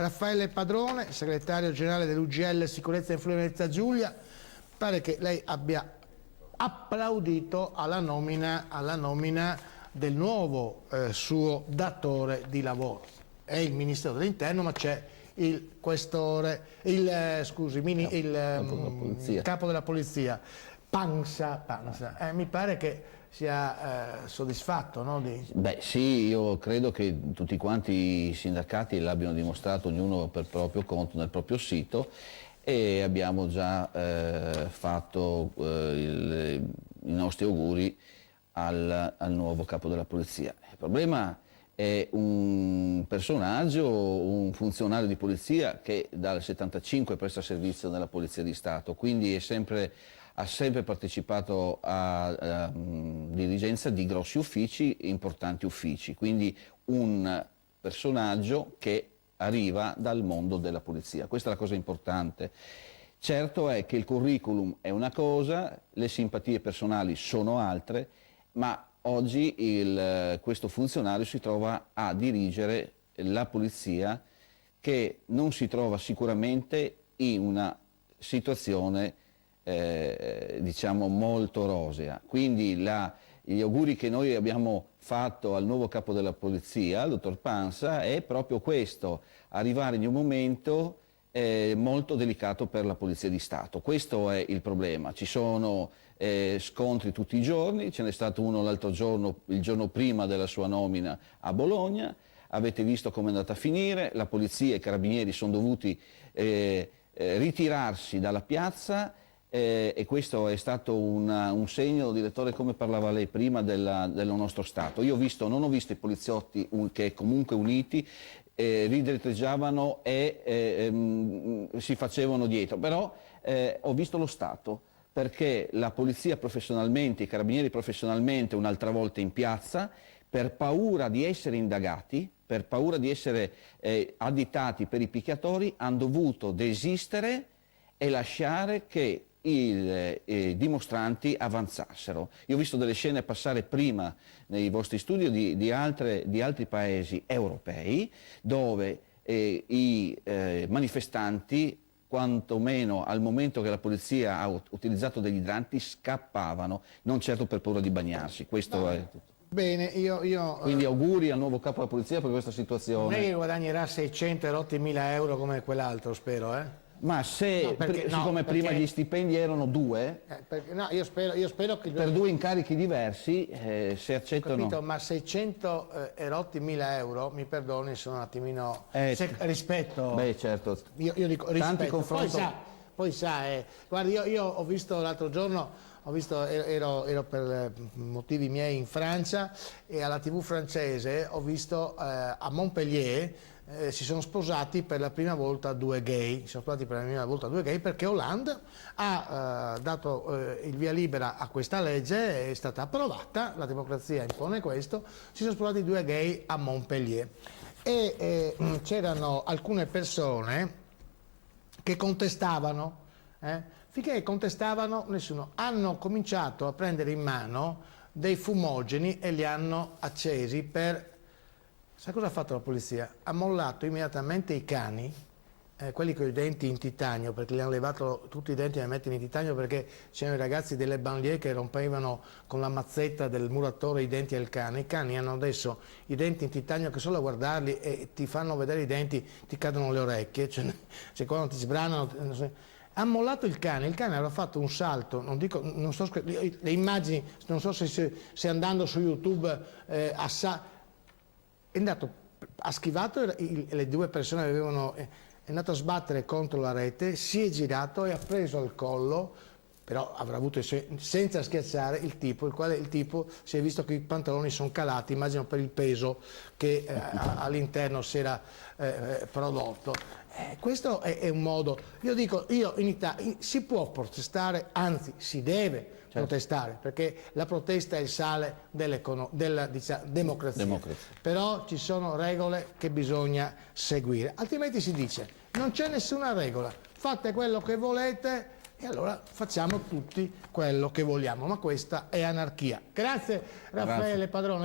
Raffaele Padrone, segretario generale dell'UGL Sicurezza e Influenza Giulia, pare che lei abbia applaudito alla nomina del nuovo suo datore di lavoro. È il Ministero dell'Interno, ma c'è il questore, il capo della polizia, Pansa. Mi pare che sia soddisfatto, no? Beh sì, io credo che tutti quanti i sindacati l'abbiano dimostrato, ognuno per proprio conto nel proprio sito, e abbiamo già fatto i nostri auguri al nuovo capo della polizia. Il problema è un personaggio, un funzionario di polizia che dal 75 presta servizio nella Polizia di Stato, quindi ha sempre partecipato a dirigenza di grossi uffici, importanti uffici, quindi un personaggio che arriva dal mondo della polizia. Questa è la cosa importante. Certo è che il curriculum è una cosa, le simpatie personali sono altre, ma oggi questo funzionario si trova a dirigere la polizia, che non si trova sicuramente in una situazione diciamo molto rosea. Quindi gli auguri che noi abbiamo fatto al nuovo capo della polizia, il dottor Pansa, è proprio questo: arrivare in un momento molto delicato per la Polizia di Stato. Questo è il problema. Ci sono scontri tutti i giorni, ce n'è stato uno l'altro giorno, il giorno prima della sua nomina a Bologna. Avete visto come è andata a finire, la polizia e i carabinieri sono dovuti ritirarsi dalla piazza, e questo è stato un segno, direttore, come parlava lei prima, del nostro Stato. Io non ho visto i poliziotti che comunque uniti ridretteggiavano e si facevano dietro, però ho visto lo Stato, perché la polizia professionalmente, i carabinieri professionalmente un'altra volta in piazza, per paura di essere indagati, per paura di essere additati per i picchiatori, hanno dovuto desistere e lasciare che i dimostranti avanzassero. Io ho visto delle scene passare prima nei vostri studi di altri paesi europei, dove i manifestanti, quantomeno al momento che la polizia ha utilizzato degli idranti, scappavano, non certo per paura di bagnarsi. Questo è tutto. Bene, Quindi auguri al nuovo capo della polizia per questa situazione. Non è che guadagnerà 600 e rotti mila euro come quell'altro, spero, eh? Ma siccome prima gli stipendi erano 2, io spero che per 2 incarichi diversi, se accettano... Capito, ma 600 e rotti mila euro, mi perdoni, sono un attimino... rispetto... Beh, certo. Io dico rispetto. Tanti confronti... Poi sa, guardi, io ho visto l'altro giorno, ero per motivi miei in Francia, e alla TV francese ho visto a Montpellier si sono sposati per la prima volta due gay, perché Hollande ha dato il via libera a questa legge, è stata approvata, la democrazia impone questo, si sono sposati due gay a Montpellier, e c'erano alcune persone che contestavano, finché contestavano nessuno, hanno cominciato a prendere in mano dei fumogeni e li hanno accesi per... Sai cosa ha fatto la polizia? Ha mollato immediatamente i cani, quelli con i denti in titanio, perché gli hanno levato tutti i denti e li mettono in titanio, perché c'erano i ragazzi delle banlieue che rompevano con la mazzetta del muratore i denti del cane. I cani hanno adesso i denti in titanio che solo a guardarli e ti fanno vedere i denti ti cadono le orecchie, cioè quando ti sbranano... Ha mollato il cane aveva fatto un salto, non so, le immagini, non so se andando su YouTube è andato, ha schivato le due persone che avevano, è andato a sbattere contro la rete, si è girato e ha preso al collo, però avrà avuto, senza schiacciare, il tipo si è visto che i pantaloni sono calati, immagino per il peso che all'interno si era prodotto. Questo è un modo, io dico, in Italia si può protestare, anzi si deve protestare, perché la protesta è il sale della democrazia. Però ci sono regole che bisogna seguire, altrimenti si dice non c'è nessuna regola, fate quello che volete e allora facciamo tutti quello che vogliamo, ma questa è anarchia. Grazie Raffaele Padrone.